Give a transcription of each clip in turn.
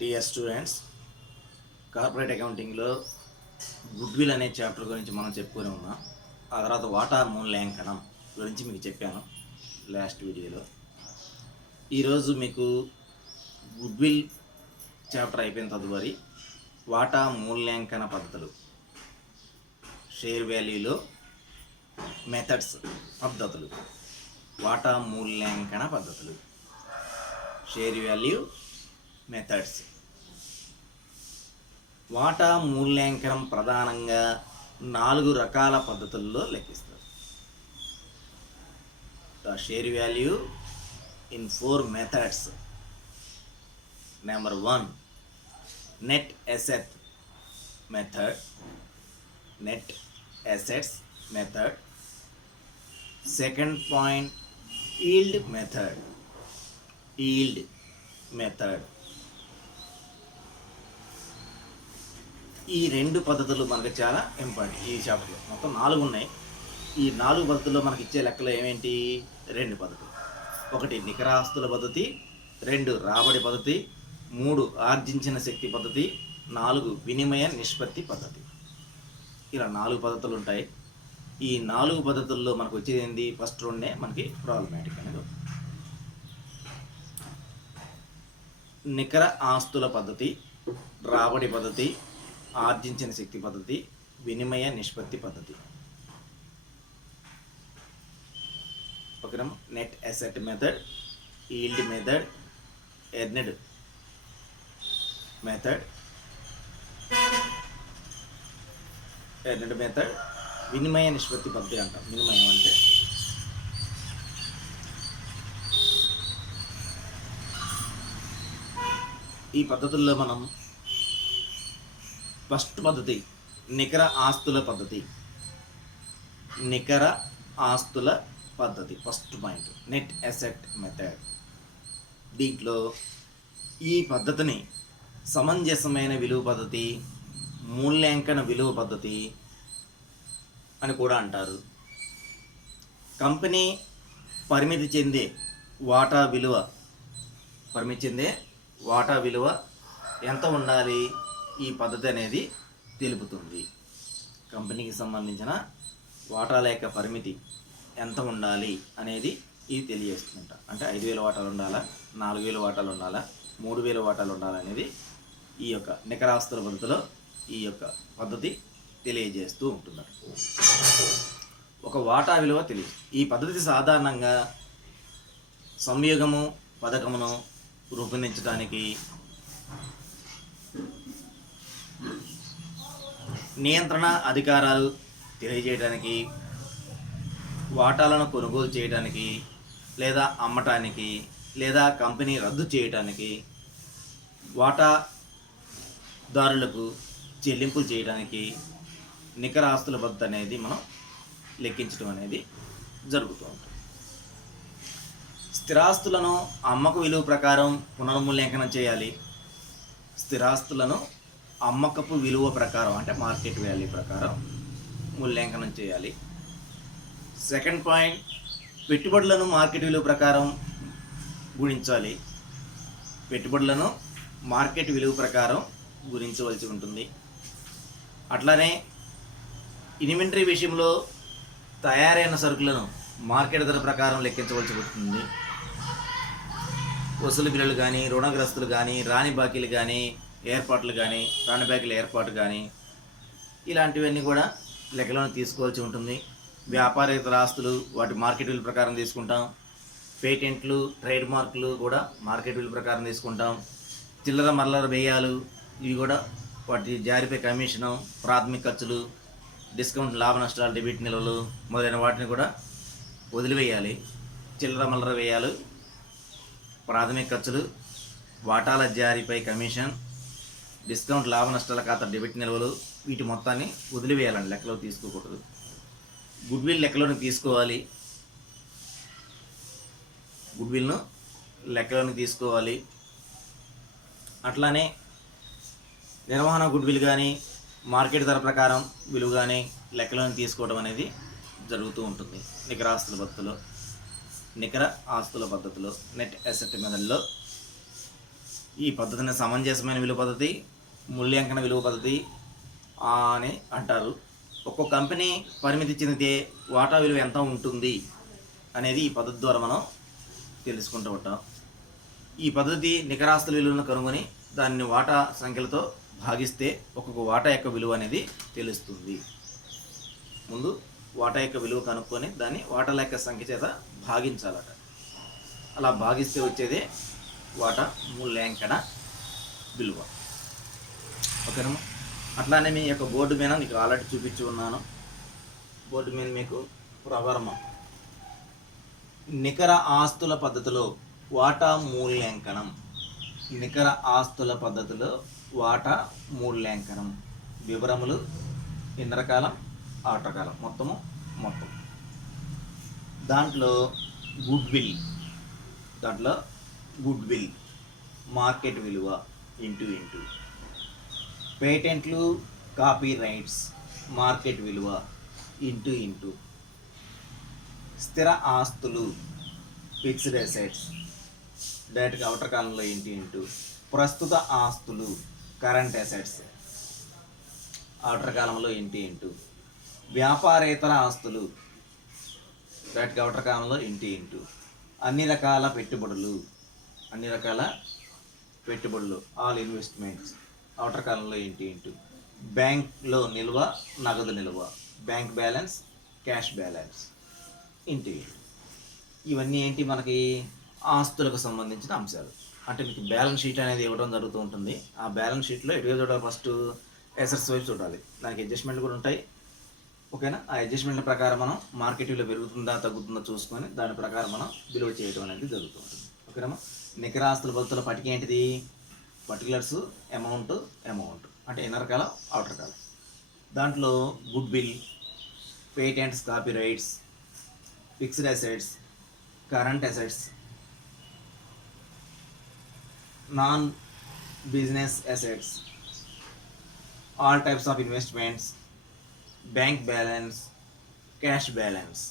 Dear students, corporate అకౌంటింగ్లో goodwill అనే chapter గురించి మనం చెప్పుకొని ఉన్నాం. ఆ తర్వాత వాటా మూల్యాంకనం గురించి మీకు చెప్పాను లాస్ట్ వీడియోలో. ఈరోజు మీకు గుడ్విల్ చాప్టర్ అయిపోయిన తదుపరి వాటా మూల్యాంకన పద్ధతులు, షేర్ వాల్యూలో మెథడ్స్ పద్ధతులు, వాటా మూల్యాంకన పద్ధతులు, షేర్ వాల్యూ మెథడ్స్. వాటా మూల్యాంకనం ప్రధానంగా 4 రకాల పద్ధతుల్లో లెక్కిస్తారు. The share value in 4 methods. Number 1, net asset method, net assets method. Second point, yield method, yield method. ఈ 2 పద్ధతులు మనకు చాలా ఇంపార్టెంట్. ఈ చాప్టర్లో మొత్తం 4 ఉన్నాయి. ఈ 4 పద్ధతుల్లో మనకి ఇచ్చే లెక్కలు ఏమేంటి? 2 పద్ధతులు. 1 నికర ఆస్తుల పద్ధతి, 2 రాబడి పద్ధతి, 3 ఆర్జించిన శక్తి పద్ధతి, 4 వినిమయ నిష్పత్తి పద్ధతి. ఇలా 4 పద్ధతులు ఉంటాయి. ఈ 4 పద్ధతుల్లో మనకు వచ్చేది ఏంటి? ఫస్ట్ రెండే మనకి ప్రాబ్లమాటిక్ అనేది. నికర ఆస్తుల పద్ధతి, రాబడి పద్ధతి, ఆర్జించిన శక్తి పద్ధతి, వినిమయ నిష్పత్తి పద్ధతి. ఓకేనా? Net asset method, yield method, earned method, earned method, వినిమయ నిష్పత్తి పద్ధతి అంటాం. వినిమయం అంటే ఈ పద్ధతుల్లో మనం ఫస్ట్ పద్ధతి నికర ఆస్తుల పద్ధతి. నికర ఆస్తుల పద్ధతి first point, net asset method. దీంట్లో ఈ పద్ధతిని సమంజసమైన విలువ పద్ధతి, మూల్యాంకన విలువ పద్ధతి అని కూడా అంటారు. కంపెనీ పరిమితి చెందే వాటా విలువ, పరిమితి చెందే వాటా విలువ ఎంత ఉండాలి ఈ పద్ధతి అనేది తెలుపుతుంది. కంపెనీకి సంబంధించిన వాటాల యొక్క పరిమితి ఎంత ఉండాలి అనేది ఇది తెలియజేస్తుంట. అంటే 5,000 వాటాలు ఉండాలా, 4,000 వాటాలు ఉండాలా, 3,000 వాటాలు ఉండాలా అనేది ఈ యొక్క నికరాస్తుల పద్ధతిలో ఈ యొక్క పద్ధతి తెలియజేస్తూ ఉంటుంది. ఒక వాటా విలువ తెలియదు. ఈ పద్ధతి సాధారణంగా సంయోగము పథకమును రూపొందించడానికి, నియంత్రణ అధికారాలు తెలియజేయడానికి, వాటాలను కొనుగోలు చేయడానికి లేదా అమ్మటానికి, లేదా కంపెనీ రద్దు చేయడానికి, వాటాదారులకు చెల్లింపులు చేయడానికి నికర ఆస్తుల పద్ధతి అనేది మనం లెక్కించడం అనేది జరుగుతూ ఉంటుంది. స్థిరాస్తులను అమ్మక విలువ ప్రకారం పునర్మూల్యాంకనం చేయాలి. స్థిరాస్తులను అమ్మకపు విలువ ప్రకారం అంటే మార్కెట్ వాల్యూ ప్రకారం మూల్యాంకనం చేయాలి. సెకండ్ పాయింట్, పెట్టుబడులను మార్కెట్ విలువ ప్రకారం గుణించాలి. పెట్టుబడులను మార్కెట్ విలువ ప్రకారం గుణించవలసి ఉంటుంది. అట్లానే ఇన్వెంటరీ విషయంలో తయారైన సరుకులను మార్కెట్ ధర ప్రకారం లెక్కించవలసి ఉంటుంది. వసూలు బిల్లులు కానీ, రుణగ్రస్తులు కానీ, రాని బాకీలు కానీ, ఏర్పాట్లు కానీ, రాని బాకీల ఏర్పాటు కానీ, ఇలాంటివన్నీ కూడా లెక్కలోకి తీసుకోవాల్సి ఉంటుంది. వ్యాపారేతర ఆస్తులు వాటి మార్కెట్ విలువ ప్రకారం తీసుకుంటాం. పేటెంట్లు, ట్రేడ్ మార్కులు కూడా మార్కెట్ విలువ ప్రకారం తీసుకుంటాం. చిల్లర మల్లర వ్యయాలు ఇవి కూడా వాటి జారీపై కమిషను, ప్రాథమిక ఖర్చులు, డిస్కౌంట్, లాభ నష్టాలు, డెబిట్ నిల్వలు మొదలైన వాటిని కూడా వదిలివేయాలి. చిల్లర మల్లర వ్యయాలు, ప్రాథమిక ఖర్చులు, వాటాల జారీపై కమిషన్, డిస్కౌంట్, లాభ నష్టాల ఖాతా, డెబిట్ నిల్వలు వీటి మొత్తాన్ని వదిలివేయాలండి, లెక్కలో తీసుకోకూడదు. గుడ్విల్ లెక్కలోకి తీసుకోవాలి. గుడ్విల్ను లెక్కలోకి తీసుకోవాలి. అట్లానే నిర్వహణ గుడ్విల్ కానీ, మార్కెట్ ధర ప్రకారం విలువ కానీ లెక్కలోకి తీసుకోవడం అనేది జరుగుతూ ఉంటుంది. నికర ఆస్తుల పద్ధతిలో, నికర ఆస్తుల పద్ధతిలో నెట్ అసెట్ మెథడ్లో ఈ పద్ధతిని సమంజసమైన విలువ పద్ధతి, మూల్యాంకన విలువ పద్ధతి అని అంటారు. ఒక్కొక్క కంపెనీ పరిమితి చెందితే వాటా విలువ ఎంత ఉంటుంది అనేది ఈ పద్ధతి ద్వారా మనం తెలుసుకుంటూ ఉంటాం. ఈ పద్ధతి నికరాస్తుల విలువను కనుగొని దాన్ని వాటా సంఖ్యలతో భాగిస్తే ఒక్కొక్క వాటా యొక్క విలువ అనేది తెలుస్తుంది. ముందు వాటా యొక్క విలువ కనుక్కొని దాన్ని వాటాల యొక్క సంఖ్య చేత భాగించాలట. అలా భాగిస్తే వచ్చేదే వాటా మూల్యాంకన విలువ. ఓకేనా? అట్లానే మీ యొక్క బోర్డు మీద మీకు ఆల్రెడీ చూపించి ఉన్నాను. బోర్డు మీద మీకు ప్రవర్మ నికర ఆస్తుల పద్ధతిలో వాటా మూల్యాంకనం, నికర ఆస్తుల పద్ధతిలో వాటా మూల్యాంకనం వివరములు, ఇంద్రకాలం, ఆటకాలం మొత్తం దాంట్లో గుడ్ విల్ మార్కెట్ విలువ ఇంటూ పేటెంట్లు, కాపీ రైట్స్ మార్కెట్ విలువ ఇంటూ స్థిర ఆస్తులు ఫిక్స్డ్ అసెట్స్ డైరెక్ట్గా అవుటర్ కాలంలో ఇంటూ ప్రస్తుత ఆస్తులు కరెంట్ అసెట్స్ అవుటర్ కాలంలో ఇంటూ వ్యాపారేతర ఆస్తులు డైరెక్ట్గా అవుటర్ కాలంలో ఇంటూ అన్ని రకాల పెట్టుబడులు ఆల్ ఇన్వెస్ట్మెంట్స్ అవుటర్ కాలంలో ఇంటూ బ్యాంక్లో నిల్వ, నగదు నిల్వ, bank balance, cash balance into ఇవన్నీ ఏంటి మనకి ఆస్తులకు సంబంధించిన అంశాలు. అంటే మీకు బ్యాలెన్స్ షీట్ అనేది ఇవ్వడం జరుగుతూ ఉంటుంది. ఆ బ్యాలెన్స్ షీట్లో ఎటుగా చూడాలి, ఫస్ట్ అసెట్స్ వైపు చూడాలి, దానికి అడ్జస్ట్మెంట్లు కూడా ఉంటాయి. ఓకేనా? ఆ అడ్జస్ట్మెంట్ల ప్రకారం మనం మార్కెట్ విలువ పెరుగుతుందా తగ్గుతుందా చూసుకొని దాని ప్రకారం మనం విలువ చేయడం అనేది జరుగుతూ ఉంటుంది. ఓకేనా? నికర ఆస్తుల పద్ధతుల పట్టిక ఏంటిది? పర్టికులర్స్, అమౌంట్ అంటే ఇన్నర్ కాలం, అవుటర్ కాలం. దాంట్లో goodwill, patents, copy rights, fixed assets, current assets, non business assets, all types of investments, bank balance, cash balance.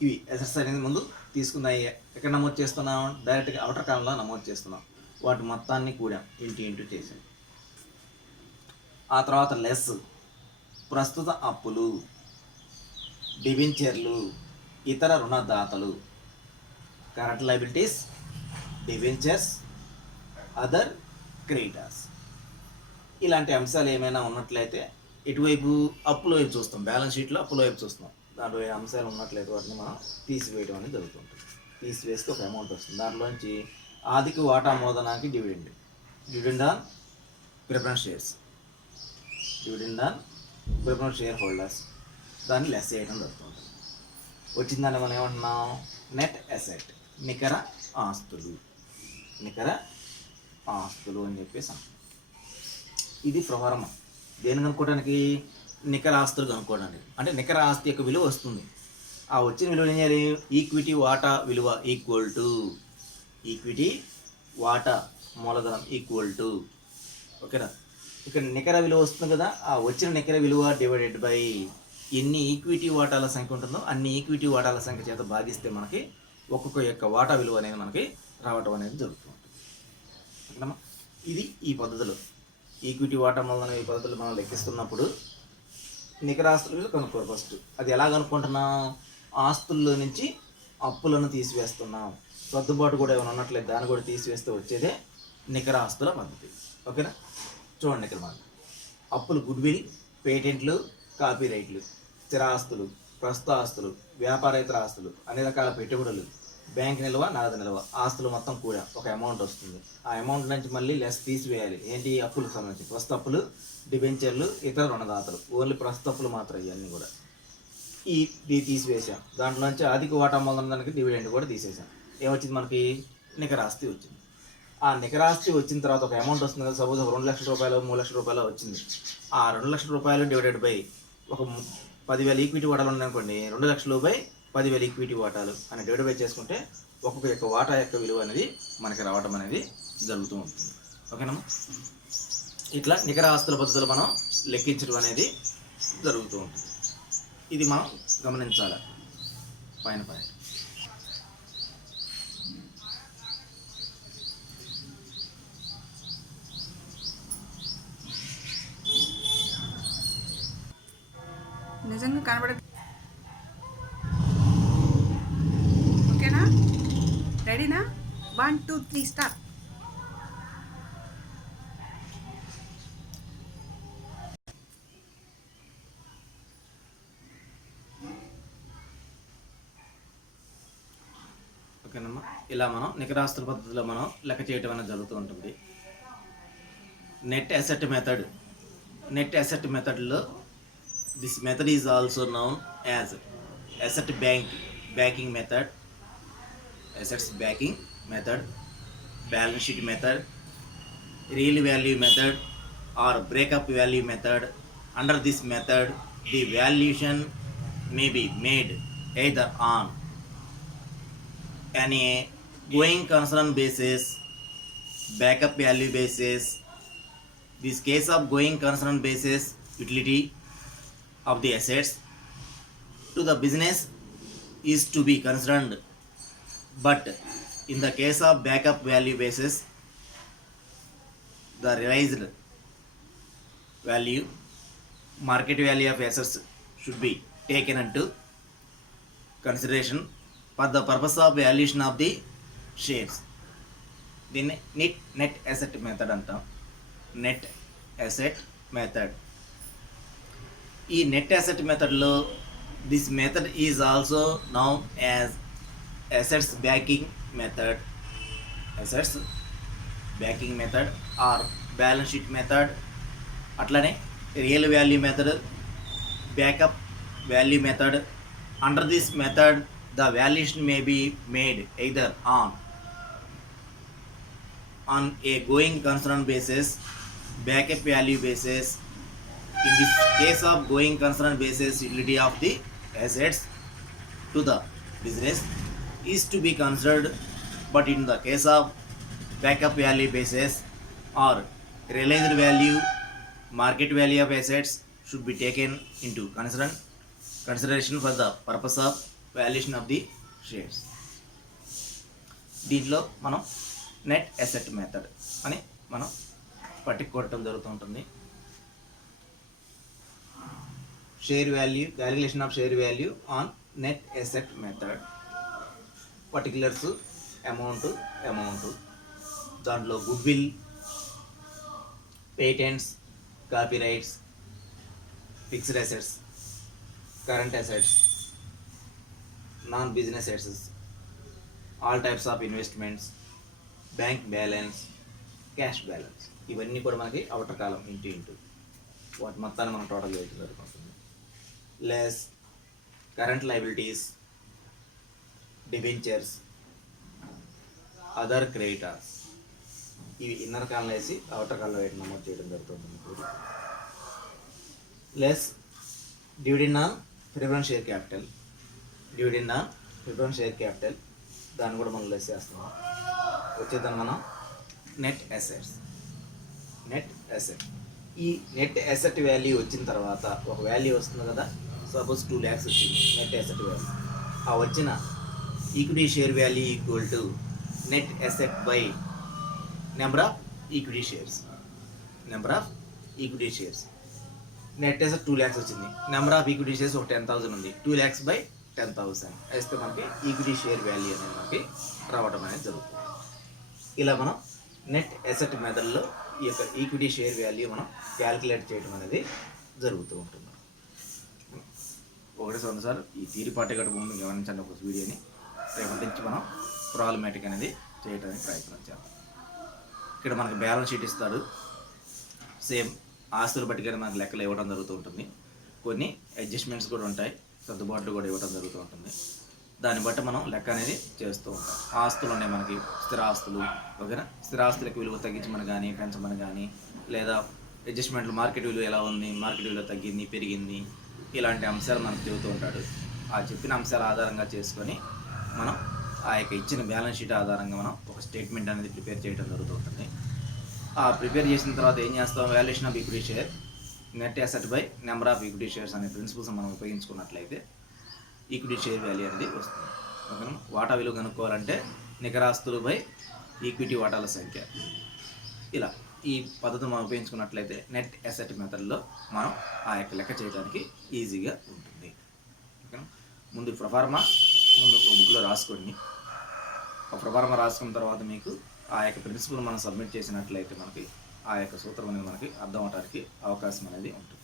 ఇవి అసెట్స్ అనేది ముందు తీసుకున్నాయి. ఎక్కడ నమోదు చేస్తున్నాం? డైరెక్ట్గా అవుటర్ కాలంలో నమోదు చేస్తున్నాం. వాటి మొత్తాన్ని కూడా ఇంటూ చేసాం. ఆ తర్వాత లెస్ ప్రస్తుత అప్పులు, డిబెంచర్లు, ఇతర రుణదాతలు, current liabilities, debentures, other creditors. ఇలాంటి అంశాలు ఏమైనా ఉన్నట్లయితే ఇటువైపు అప్పుల వైపు చూస్తాం. బ్యాలెన్స్ షీట్లో అప్పుల వైపు చూస్తాం. దాంట్లో అంశాలు ఉన్నట్లయితే వాటిని మనం తీసివేయడం అనేది జరుగుతుంటుంది. తీసివేస్తే ఒక అమౌంట్ వస్తుంది. దాంట్లోంచి ఆర్థిక వాటా మూలధనానికి dividend on preference share holders దాన్ని లెస్ చేయడం జరుగుతుంటుంది. వచ్చిందాన్ని మనం ఏమంటున్నాం? నెట్ అసెట్, నికర ఆస్తులు అని చెప్పేసి. ఇది ప్రవరమ. దేని కనుక్కోవడానికి? నికర ఆస్తులు కనుక్కోవడానికి. అంటే నికర ఆస్తి యొక్క విలువ వస్తుంది. ఆ వచ్చిన విలువ ఏం చేయాలి? ఈక్విటీ వాటా విలువ ఈక్విటీ వాటా మూలధనం ఓకేనా? ఇక్కడ నికర విలువ వస్తుంది కదా, ఆ వచ్చిన నికర విలువ డివైడెడ్ బై ఎన్ని ఈక్విటీ వాటాల సంఖ్య ఉంటుందో అన్ని ఈక్విటీ వాటాల సంఖ్య చేత భాగిస్తే మనకి ఒక్కొక్క యొక్క వాటా విలువ అనేది మనకి రావటం అనేది జరుగుతూ ఉంటుంది. ఓకేనమ్మా? ఇది ఈ పద్ధతిలో ఈక్విటీ వాటా మూలధనం ఈ పద్ధతులు మనం లెక్కిస్తున్నప్పుడు నికర ఆస్తుల విలువ కనుక్కోరు. ఫస్ట్ అది ఎలా కనుక్కుంటున్నాం? ఆస్తుల్లో నుంచి అప్పులను తీసివేస్తున్నాం. సర్దుబాటు కూడా ఏమైనా ఉన్నట్లయితే దాన్ని కూడా తీసివేస్తే వచ్చేదే నికర ఆస్తుల పద్ధతి. ఓకేనా? చూడండి, ఇక్కడ మనం అప్పులు గుడ్ విల్, పేటెంట్లు, కాపీ రైట్లు, స్థిర ఆస్తులు, ప్రస్తుత ఆస్తులు, వ్యాపారేతర ఆస్తులు, అన్ని రకాల పెట్టుబడులు, బ్యాంక్ నిల్వ, నగదు నిల్వ, ఆస్తులు మొత్తం కూడా ఒక అమౌంట్ వస్తుంది. ఆ అమౌంట్ నుంచి మళ్ళీ లెస్ తీసివేయాలి. ఏంటి? అప్పులకు సంబంధించి ప్రస్తుత అప్పులు, డిబెంచర్లు, ఇతర రుణదాతలు, ఓన్లీ ప్రస్తుత అప్పులు మాత్రం ఇవన్నీ కూడా ఇది తీసివేసాం. దాంట్లోంచి అధిక వాటా మూలధనానికి డివిడెండ్ కూడా తీసేసాం. ఏమొచ్చింది మనకి? నికరాస్తి వచ్చింది. ఆ నికరాస్తి వచ్చిన తర్వాత ఒక అమౌంట్ వస్తుంది కదా. సపోజ్ ఒక 2 లక్షల రూపాయలు, 3 లక్షల రూపాయలు వచ్చింది. ఆ 2 లక్షల రూపాయలు డివైడెడ్ బై ఒక 10,000 ఈక్విటీ వాటాలు ఉన్నాయనుకోండి, 2 లక్షలు బై 10,000 ఈక్విటీ వాటాలు అని డివైడ్ బై చేసుకుంటే ఒక్కొక్క యొక్క వాటా యొక్క విలువ అనేది మనకి రావడం అనేది జరుగుతూ ఉంటుంది. ఓకేనమ్మా? ఇట్లా నికర ఆస్తుల పద్ధతులు మనం లెక్కించడం అనేది జరుగుతూ ఉంటుంది. ఇది మనం గమనించాలి. పైన నిజంగా కనబడదు. ఓకేనా? రెడీనా? 1 2 3 స్టార్ట్. ఓకేనమ్మా, ఇలా మనం నికరాస్తుల పద్ధతిలో మనం లెక్క చేయటం అనేది జరుగుతూ ఉంటుంది. నెట్ అసెట్ మెథడ్లో this method is also noun as asset backing method, assets backing method, balance sheet method, real value method or breakup value method. Under this method, the valuation may be made either on a going concern basis, backup value basis. This case of going concern basis, utility of the assets to the business is to be considered, but in the case of backup value basis, the realized value, market value of assets should be taken into consideration for the purpose of valuation of the shares. దీన్ని net asset method అంటాం. Net asset method. ఈ net asset మెథడ్లో this method is also noun as assets backing method or balance sheet method. అట్లనే real value method, backup value method. Under this method the valuation may be made either on a going concern basis, backup value basis. In this case of going concern basis, utility of the assets to the business is to be considered, but in the case of backup value basis or realized value, market value of assets should be taken into consideration for the purpose of valuation of the shares. దీంట్లో మనం net asset method అని మనం పట్టుకోవటం జరుగుతూ ఉంటుంది. Share value, calculation of share value on net asset method. Particulars amount దాంట్లో goodwill, patents, copyrights, fixed assets, current assets, non business assets, all types of investments, bank balance, cash balance. ఇవన్నీ కూడా మనకి outer కాలం into వాటి మొత్తాన్ని మనం total వేయడం జరుగుతుంది. Less current liabilities, debentures, other creditors. ఇవి ఇన్నర్ కాలంలో వేసి అవుటర్ కాలంలో వేయడం నమోదు చేయడం జరుగుతుంది. Less dividend on preference share capital, దాన్ని కూడా మనం లెస్ చేస్తున్నాం. వచ్చేదాన్ని మనం నెట్ అసెట్. ఈ నెట్ అసెట్ వాల్యూ వచ్చిన తర్వాత ఒక వాల్యూ వస్తుంది కదా, సపోజ్ 2 lakhs వచ్చింది నెట్ అసెట్ వాల్యూ. ఆ వచ్చిన equity share value equal to net asset by number of equity shares. Net asset 2 lakhs వచ్చింది, నెంబర్ ఆఫ్ ఈక్విటీ షేర్స్ ఒక 10,000 ఉంది. 2 lakhs బై 10,000 వేస్తే మనకి ఈక్విటీ షేర్ వాల్యూ అనేది మనకి రావడం అనేది జరుగుతుంది. ఇలా మనం నెట్ అసెట్ మెథడ్లో ఈ యొక్క ఈక్విటీ షేర్ వాల్యూ మనం క్యాలిక్యులేట్ చేయడం అనేది జరుగుతూ ఉంటుంది. ఒకటి సార్ ఈ థియరీ పార్టీ గట్ట ముందు గమనించండి ఒక వీడియోని. రేపటి నుంచి మనం ప్రాబ్లమాటిక్ అనేది చేయడానికి ప్రయత్నం చేద్దాం. ఇక్కడ మనకు బ్యాలెన్స్ షీట్ ఇస్తాడు. సేమ్ ఆస్తులు బట్టి కానీ మనకు లెక్కలు ఇవ్వడం జరుగుతూ ఉంటుంది. కొన్ని అడ్జస్ట్మెంట్స్ కూడా ఉంటాయి, సర్దుబాట్లు కూడా ఇవ్వడం జరుగుతూ ఉంటుంది. దాన్ని బట్టి మనం లెక్క అనేది చేస్తూ ఉంటాం. ఆస్తులు ఉన్నాయి మనకి, స్థిరాస్తులు. ఓకేనా, స్థిరాస్తులకు విలువ తగ్గించమని కానీ పెంచమని కానీ, లేదా అడ్జస్ట్మెంట్లు మార్కెట్ విలువ ఎలా ఉంది, మార్కెట్ విలువ తగ్గింది పెరిగింది, ఇలాంటి అంశాలు మనకు చెబుతూ ఉంటాడు. ఆ చెప్పిన అంశాల ఆధారంగా చేసుకొని మనం ఆ యొక్క ఇచ్చిన బ్యాలెన్స్ షీట్ ఆధారంగా మనం ఒక స్టేట్మెంట్ అనేది ప్రిపేర్ చేయడం జరుగుతూ ఉంటుంది. ఆ ప్రిపేర్ చేసిన తర్వాత ఏం చేస్తాం, valuation of equity share, net asset by number of equity shares అనే ప్రిన్సిపల్స్ మనం ఉపయోగించుకున్నట్లయితే ఈక్విటీ షేర్ వాల్యూ అనేది వస్తుంది. ఓకేనా, వాటా విలువ కనుక్కోవాలంటే నికరాస్తులు బై ఈక్విటీ వాటాల సంఖ్య. ఇలా ఈ పద్ధతిని మనం ఉపయోగించుకున్నట్లయితే నెట్ అసెట్ మెథడ్లో మనం ఆ యొక్క లెక్క చేయడానికి ఈజీగా ఉంటుంది. ఓకేనా? ముందు ప్రొఫార్మా ముందు ఒక బుక్లో రాసుకోండి. ఒక ప్రొఫార్మా రాసుకున్న తర్వాత మీకు ఆ యొక్క ప్రిన్సిపల్ మనం సబ్మిట్ చేసినట్లయితే మనకి ఆ యొక్క సూత్రం అనేది మనకి అర్థం అవడానికి అవకాశం అనేది ఉంటుంది.